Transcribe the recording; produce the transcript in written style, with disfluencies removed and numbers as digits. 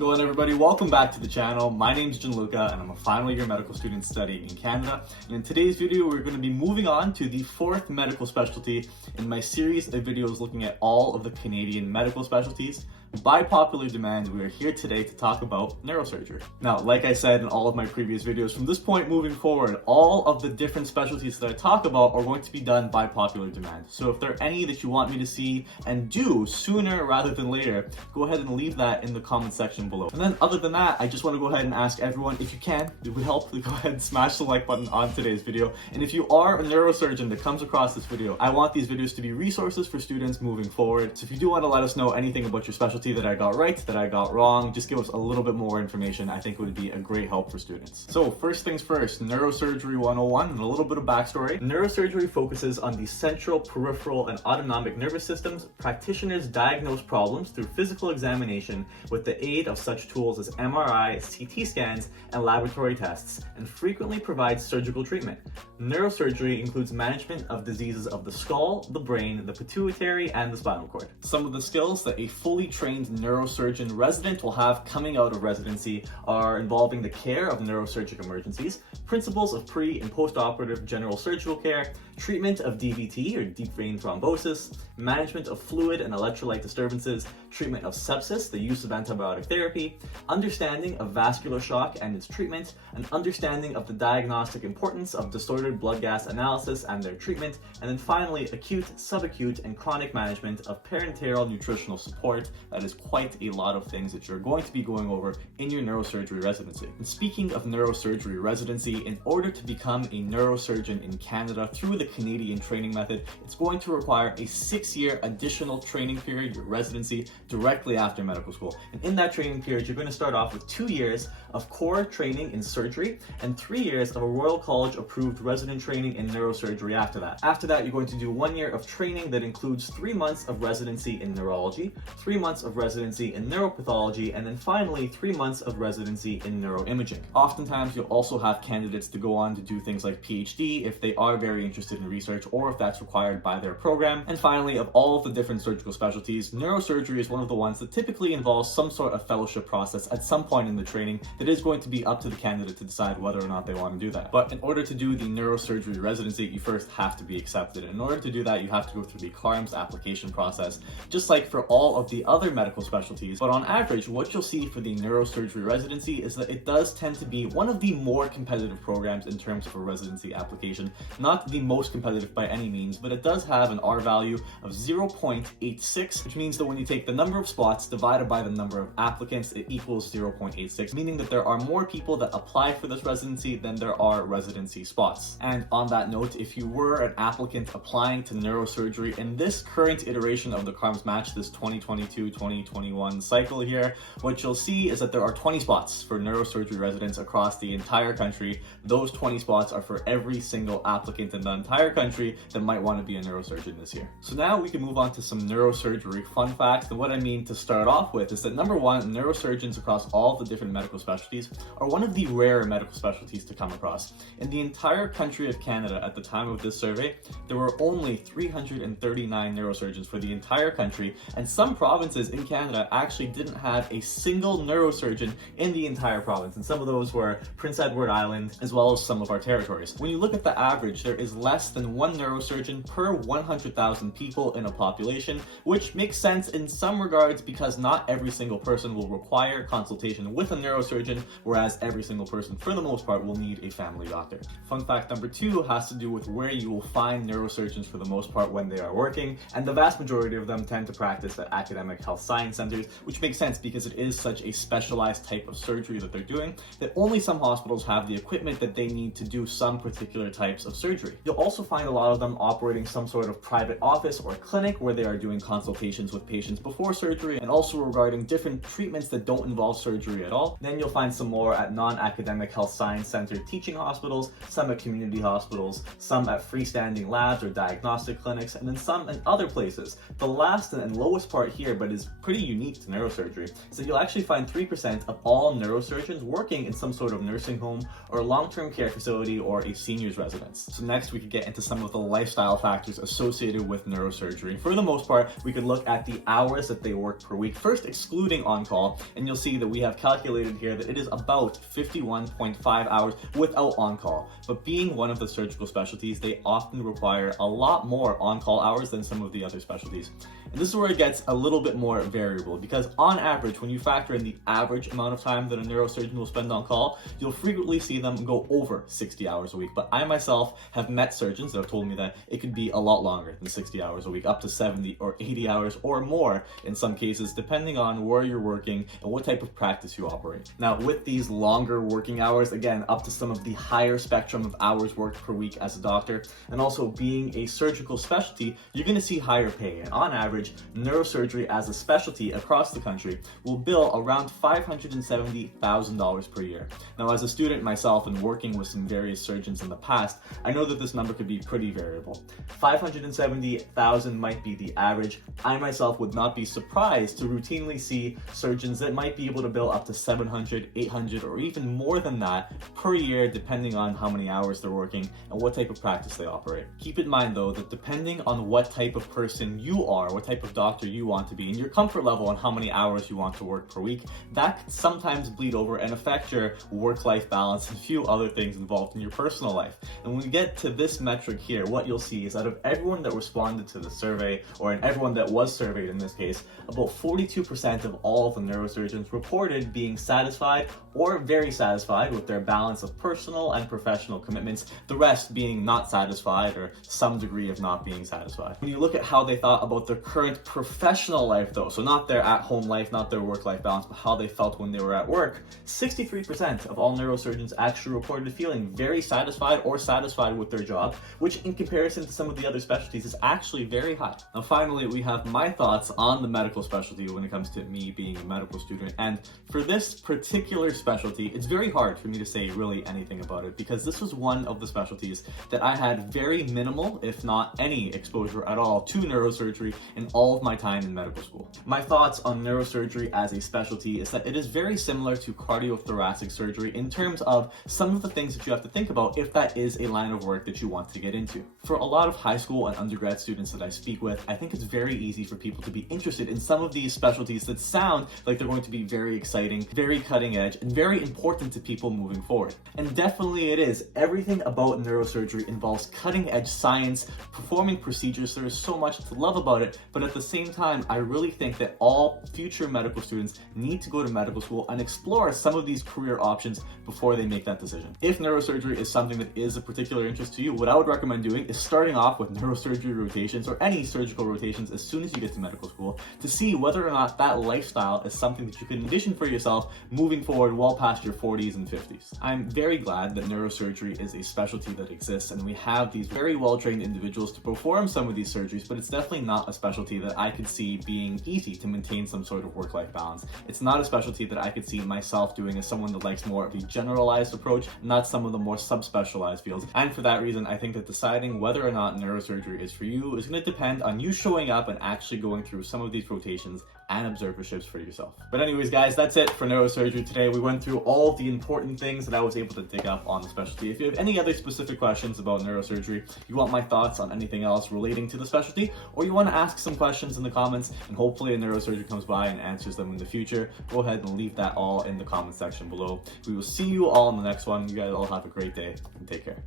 it going, everybody? Welcome back to the channel. My name is Gianluca and I'm a final year medical student studying in Canada. And in today's video, we're going to be moving on to the fourth medical specialty in my series of videos looking at all of the Canadian medical specialties. By popular demand, we are here today to talk about neurosurgery. Now, like I said in all of my previous videos, from this point moving forward, all of the different specialties that I talk about are going to be done by popular demand. So if there are any that you want me to see and do sooner rather than later, go ahead and leave that in the comment section below. And then other than that, I just want to go ahead and ask everyone, if you can, it would help to go ahead and smash the like button on today's video. And if you are a neurosurgeon that comes across this video, I want these videos to be resources for students moving forward. So if you do want to let us know anything about your specialty that I got right, that I got wrong, just give us a little bit more information. I think it would be a great help for students. So first things first, Neurosurgery 101 and a little bit of backstory. Neurosurgery focuses on the central, peripheral, and autonomic nervous systems. Practitioners diagnose problems through physical examination with the aid of such tools as MRI, CT scans, and laboratory tests, and frequently provides surgical treatment. Neurosurgery includes management of diseases of the skull, the brain, the pituitary, and the spinal cord. Some of the skills that a fully trained neurosurgeon resident will have coming out of residency are involving the care of neurosurgical emergencies, principles of pre- and post-operative general surgical care, treatment of DVT or deep vein thrombosis, management of fluid and electrolyte disturbances, treatment of sepsis, the use of antibiotic therapy, understanding of vascular shock and its treatment, an understanding of the diagnostic importance of distorted blood gas analysis and their treatment, and then finally acute, subacute, and chronic management of parenteral nutritional support. That is quite a lot of things that you're going to be going over in your neurosurgery residency. And speaking of neurosurgery residency, in order to become a neurosurgeon in Canada through the Canadian training method, it's going to require a 6-year additional training period, your residency, directly after medical school. And in that training period, you're going to start off with 2 years of core training in surgery and 3 years of a Royal College approved resident training in neurosurgery after that. After that, you're going to do 1 year of training that includes 3 months of residency in neurology, 3 months of residency in neuropathology, and then finally 3 months of residency in neuroimaging. Oftentimes, you'll also have candidates to go on to do things like PhD if they are very interested in research or if that's required by their program. And finally, of all of the different surgical specialties, neurosurgery is one of the ones that typically involves some sort of fellowship process at some point in the training that is going to be up to the candidate to decide whether or not they want to do that. But in order to do the neurosurgery residency, you first have to be accepted. In order to do that, you have to go through the CARMS application process, just like for all of the other medical specialties. But on average, what you'll see for the neurosurgery residency is that it does tend to be one of the more competitive programs in terms of a residency application. Not the most competitive by any means, but it does have an R value of 0.86, which means that when you take the number of spots divided by the number of applicants, it equals 0.86, meaning that there are more people that apply for this residency than there are residency spots. And on that note, if you were an applicant applying to neurosurgery in this current iteration of the CARMS match, this 2022-2021 cycle here, what you'll see is that there are 20 spots for neurosurgery residents across the entire country. Those 20 spots are for every single applicant in the entire country that might want to be a neurosurgeon this year. So now we can move on to some neurosurgery fun facts. And what I mean to start off with is that number one, neurosurgeons across all the different medical specialties are one of the rare medical specialties to come across. In the entire country of Canada at the time of this survey, there were only 339 neurosurgeons for the entire country, and some provinces in Canada actually didn't have a single neurosurgeon in the entire province, and some of those were Prince Edward Island as well as some of our territories. When you look at the average, there is less than one neurosurgeon per 100,000 people in a population, which makes sense in some regards because not every single person will require consultation with a neurosurgeon, whereas every single person for the most part will need a family doctor. Fun fact number two has to do with where you will find neurosurgeons for the most part when they are working, and the vast majority of them tend to practice at academic health science centers, which makes sense because it is such a specialized type of surgery that they're doing that only some hospitals have the equipment that they need to do some particular types of surgery. You'll also find a lot of them operating some sort of private office or clinic where they are doing consultations with patients before surgery and also regarding different treatments that don't involve surgery at all. Then you'll find some more at non-academic health science center teaching hospitals, some at community hospitals, some at freestanding labs or diagnostic clinics, and then some in other places. The last and lowest part here, but is pretty unique to neurosurgery, is that you'll actually find 3% of all neurosurgeons working in some sort of nursing home or long-term care facility or a seniors residence. So next we could get into some of the lifestyle factors associated with neurosurgery. For the most part, we could look at the hours that they work per week, first excluding on-call, and you'll see that we have calculated here that it is about 51.5 hours without on-call. But being one of the surgical specialties, they often require a lot more on-call hours than some of the other specialties. And this is where it gets a little bit more variable, because on average, when you factor in the average amount of time that a neurosurgeon will spend on call, you'll frequently see them go over 60 hours a week. But I myself have met surgeons that have told me that it could be a lot longer than 60 hours a week, up to 70 or 80 hours or more in some cases, depending on where you're working and what type of practice you operate. Now, with these longer working hours, again, up to some of the higher spectrum of hours worked per week as a doctor, and also being a surgical specialty, you're going to see higher pay. And on average, neurosurgery as a specialty across the country will bill around $570,000 per year. Now, as a student myself and working with some various surgeons in the past, I know that this number could be pretty variable. 570,000 might be the average. I myself would not be surprised to routinely see surgeons that might be able to bill up to 700, 800, or even more than that per year, depending on how many hours they're working and what type of practice they operate. Keep in mind though that depending on what type of person you are, what type of doctor you want to be, and your comfort level on how many hours you want to work per week, that can sometimes bleed over and affect your work-life balance and a few other things involved in your personal life. And when we get to this metric here, what you'll see is out of everyone that responded to the survey, or everyone that was surveyed in this case, about 42% of all of the neurosurgeons reported being satisfied or very satisfied with their balance of personal and professional commitments, the rest being not satisfied or some degree of not being satisfied. When you look at how they thought about their current professional life though, so not their at-home life, not their work-life balance, but how they felt when they were at work, 63% of all neurosurgeons actually reported feeling very satisfied or satisfied with their job, which in comparison to some of the other specialties is actually very high. Now finally, we have my thoughts on the medical specialty when it comes to me being a medical student. And for this particular specialty, it's very hard for me to say really anything about it, because this was one of the specialties that I had very minimal, if not any, exposure at all to neurosurgery in all of my time in medical school. My thoughts on neurosurgery as a specialty is that it is very similar to cardiothoracic surgery in terms of some of the things that you have to think about if that is a line of work that you want to get into. For a lot of high school and undergrad students that I speak with, I think it's very easy for people to be interested in some of these specialties that sound like they're going to be very exciting, very cutting edge, and very important to people moving forward. And definitely it is. Everything about neurosurgery involves cutting edge science, performing procedures. There is so much to love about it, but at the same time, I really think that all future medical students need to go to medical school and explore some of these career options before they make that decision. If neurosurgery is something that is a particular interest to you, what I would recommend doing is starting off with neurosurgery rotations or any surgical rotations as soon as you get to medical school to see whether or not that lifestyle is something that you can envision for yourself moving forward well past your 40s and 50s. I'm very glad that neurosurgery is a specialty that exists and we have these very well-trained individuals to perform some of these surgeries, but it's definitely not a specialty that I could see being easy to maintain some sort of work-life balance. It's not a specialty that I could see myself doing as someone that likes more of a generalized approach, not some of the more subspecialized fields. And for that reason, I think that deciding whether or not neurosurgery is for you is going to depend on you showing up and actually going through some of these rotations and observerships for yourself. But anyways, guys, that's it for neurosurgery today. We went through all of the important things that I was able to dig up on the specialty. If you have any other specific questions about neurosurgery, you want my thoughts on anything else relating to the specialty, or you want to ask some questions in the comments, and hopefully a neurosurgeon comes by and answers them in the future, go ahead and leave that all in the comment section below. We will see you all in the next one. You guys all have a great day and take care.